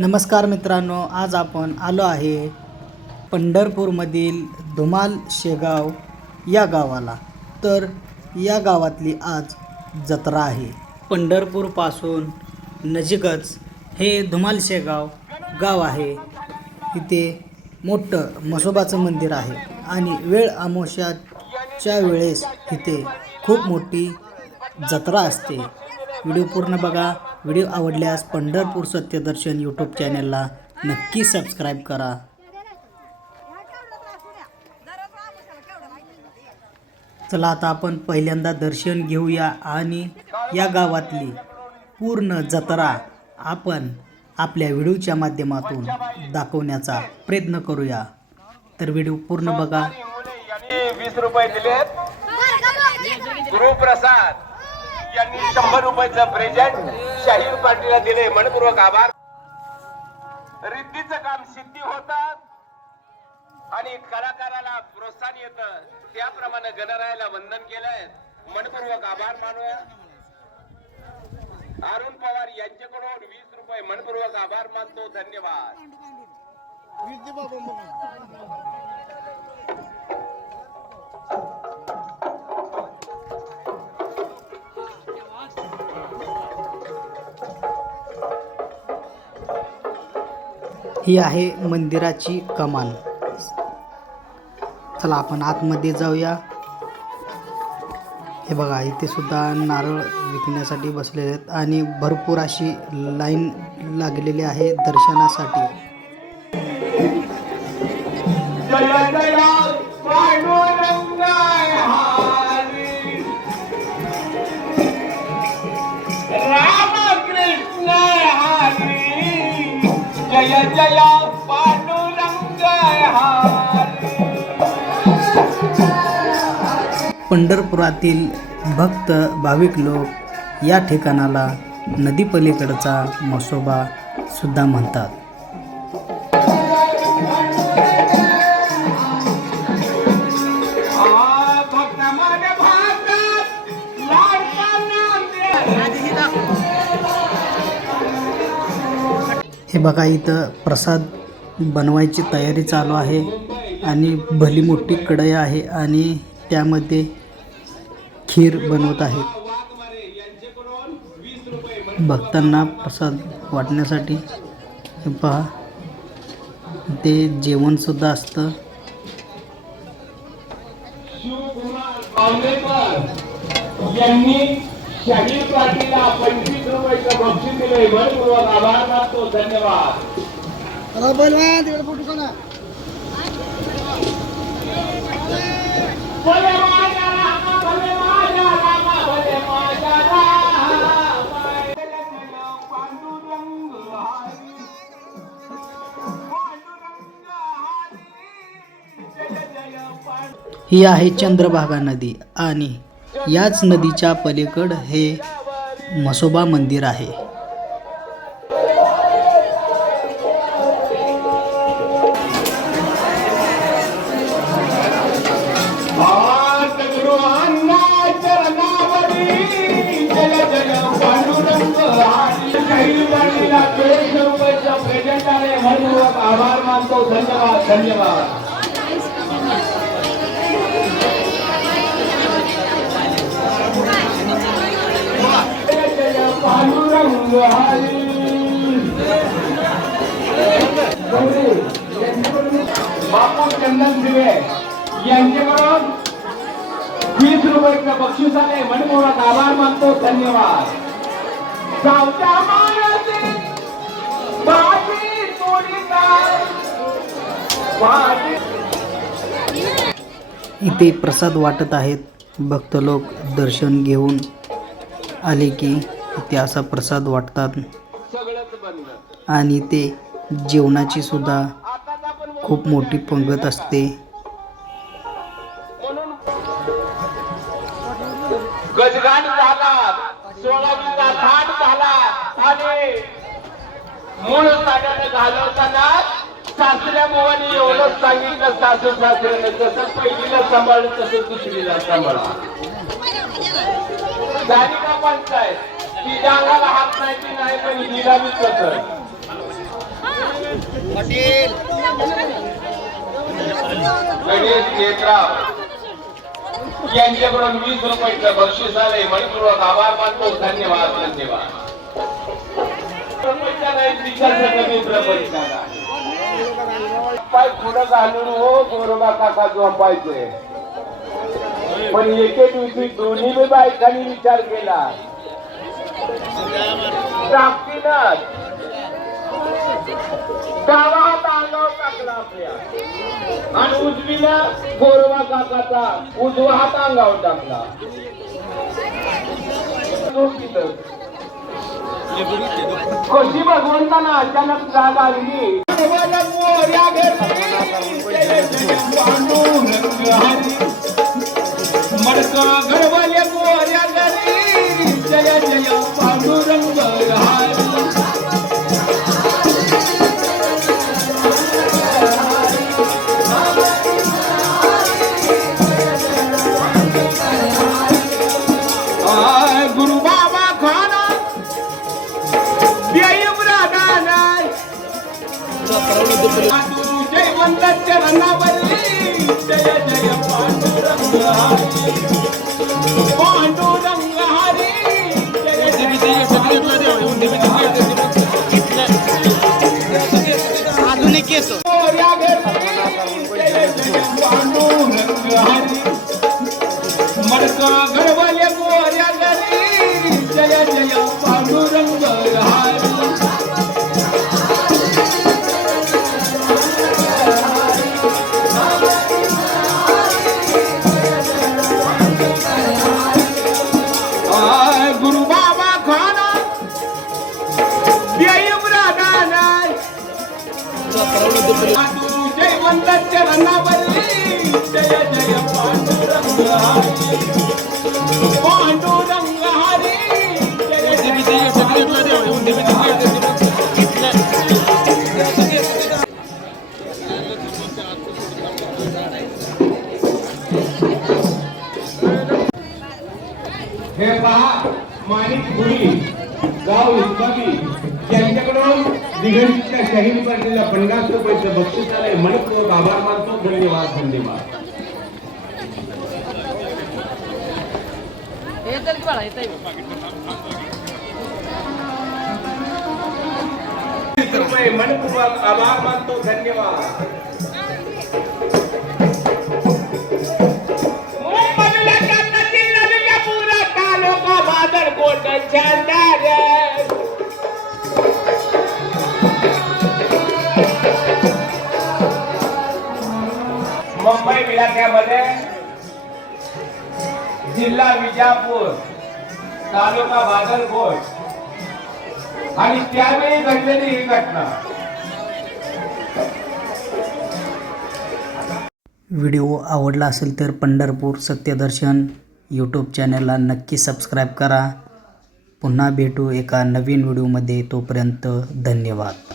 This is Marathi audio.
नमस्कार मित्रांनो आज आपण आलो आहे पंढरपूरमधील धुमाल शेगाव या गावाला. तर या गावातली आज जत्रा आहे. पंढरपूरपासून नजीकच हे धुमाल शेगाव गाव आहे. इथे मोठं म्हसोबाचं मंदिर आहे आणि वेळ अमावस्याच्या वेळेस इथे खूप मोठी जत्रा असते. व्हिडिओ पूर्ण बघा. व्हिडिओ आवडल्यास पंढरपूर सत्यदर्शन यूट्यूब चॅनलला नक्की सबस्क्राईब करा. चला आता आपण पहिल्यांदा दर्शन घेऊया आणि या गावातली पूर्ण जत्रा आपण आपल्या व्हिडिओच्या माध्यमातून दाखवण्याचा प्रयत्न करूया. तर व्हिडिओ पूर्ण बघा. वीस रुपये दिले गुरुप्रसाद. यांनी शंभर रुपयाचं प्रेझेंट शाहीर पाटीलला दिले. मनपूर्वक आभार. रिद्धीचं काम सिद्धी होतात आणि कलाकाराला प्रोत्साहन येतं. त्याप्रमाणे गणरायाला वंदन केलंय. मनपूर्वक आभार मानूया. अरुण पवार यांच्याकडून वीस रुपये मनपूर्वक आभार मानतो. धन्यवाद. ही आहे मंदिराची कमान. चला आपण आतमध्ये जाऊया. हे बघा इथे सुद्धा नारळ विकण्यासाठी बसलेले आहेत आणि भरपूर अशी लाईन लागलेली आहे दर्शनासाठी. पांडुरंग पंढरपुरातील भक्त भाविक लोक या ठिकाणाला नदीपलीकडचा म्हसोबा सुद्धा म्हणतात. हे बघा इथं प्रसाद बनवायची तयारी चालू आहे आणि भली मोठी कढई आहे आणि त्यामध्ये खीर बनवत आहेत भक्तांना प्रसाद वाटण्यासाठी हे पहा ते जेवणसुद्धा असतं. यांनी शाहीर पाटीलला पंचवीस रुपयाचं बक्षीस दिले. मनपूर्वक आभार मानतो. धन्यवाद. ही आहे चंद्रभागा नदी आणि याच नदीच्या पलीकड हे म्हसोबा मंदिर आहे. आभार मानतो. धन्यवाद धन्यवाद. पांडुरंग हरी बापू चंदन दिवे. यांच्याकडून वीस रुपयाचं बक्षीस आले मनपूर्वक आभार मानतो. धन्यवाद. सावच्या मानसी भाजी इथे प्रसाद वाटत आहेत. भक्त लोक दर्शन घेऊन आले की ते असा प्रसाद वाटतात. आणि ते जेवणाची सुद्धा खूप मोठी पंगत असते. गजगाट झाला सोळावीचा झाला आणि मूळ साड्याने घालवताना सासऱ्या एवढंच सांगितलं सासू सासऱ्याने जसं पहिलीला सांभाळलं तसं दुसरीला सांभाळा झाली का पंचायत. ती डांगाला हात नाही ती नाही पण हिला कसं गणेश गेटराव यांच्याकडून वीस रुपयाचं बक्षीस आलंय. मनपूर्वक आभार मानतो. धन्यवाद धन्यवाद. पाय पुढं घालून हो गोरोबा काका झोपायचे? पण एके दिवशी दोन्ही बी बायकांनी विचार केला. टाकतीनच डावा हात अंगावर टाकला आपल्या आणि उजवीला गोरवा काकाचा उजवा हात अंगावर टाकला कशी भगवंताना अचानक जाग आली జయ జయ పాండురంగా ਗੁਰੂ ਬਾਬਾ ਖਾਨਾ ਜੈ ਬਰਾਦਾ ਨਾਈ ਗੁਰੂ ਜੈ ਵੰਦ ਚਰਨਾ ਬੱਲੀ ਜੈ ਜੈ ਪਾਂਡੂ ਰੰਗਾਈ ਪਾਂਡੂ गाव इस्लामी यांच्याकडून दिगंजच्या शहीद पाटीलला पन्नास रुपयाचं बक्षीस आलंय. मनपूर्वक आभार मानतो धन्यवाद धन्यवाद मनपूर्वक आभार मानतो धन्यवाद. मुंबई इलाक्यामध्ये जिल्हा विजापूर तालुका बादरकोट आणि त्यावेळी घडलेली ही घटना. व्हिडिओ आवडला असेल तर पंढरपूर सत्यदर्शन यूट्यूब चॅनलला नक्की सबस्क्राईब करा. पुन्हा भेटू एका नवीन व्हिडिओमध्ये. तोपर्यंत धन्यवाद.